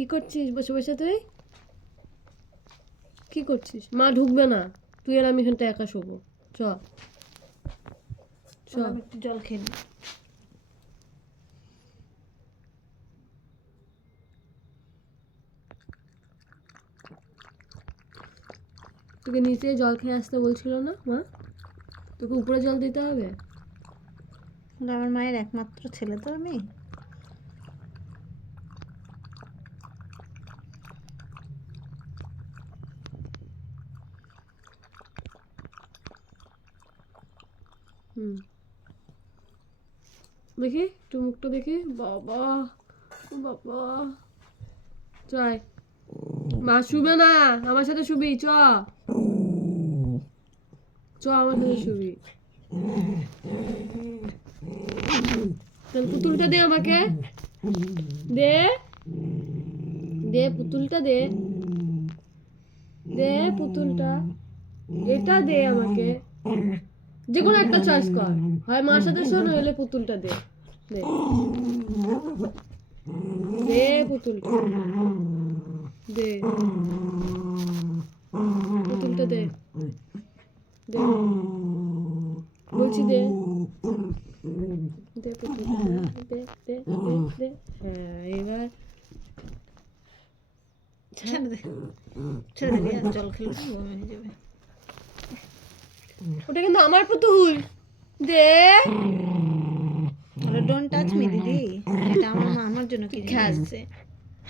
কি করছিস বসে বসে? তুই কি করছিস? মা ঢুকবে না, তুই আর আমি এখানটা একা শোবো। চ চ, আমি একটু জল খেয়ে নিই। তোকে নিচে জল খেয়ে আসতে বলছিল না মা? তোকে উপরে জল দিতে হবে? আমার মায়ের একমাত্র ছেলে তো আমি। হুম, দেখি একটু মুখটা দেখি। বাবা, ও বাবা, চয়। মা শুবে না, আমার সাথে শুবি। চ চ, আমার সাথে শুবি। তাহলে পুতুলটা দে আমাকে, দে দে পুতুলটা দে, দে পুতুলটা, এটা দে আমাকে। যে কোনো একটা চয়েস কর, হয় মার সাথে শোন, হলে পুতুলটা দে। দে দে পুতুলটা, দে পুতুলটা, দে দে বলছি, দে দে পুতুলটা, দে দে দে দে। হ্যাঁ, এবার ছেড়ে দে, ছেড়ে দিবি, আর জল খেলে তো বমি হয়ে যাবে। ওটা কিন্তু আমার পুতুল। দে, ডোন্ট টাচ মি দিদি, এটা আমার মা আমার জন্য কিনে খেল। আসছে।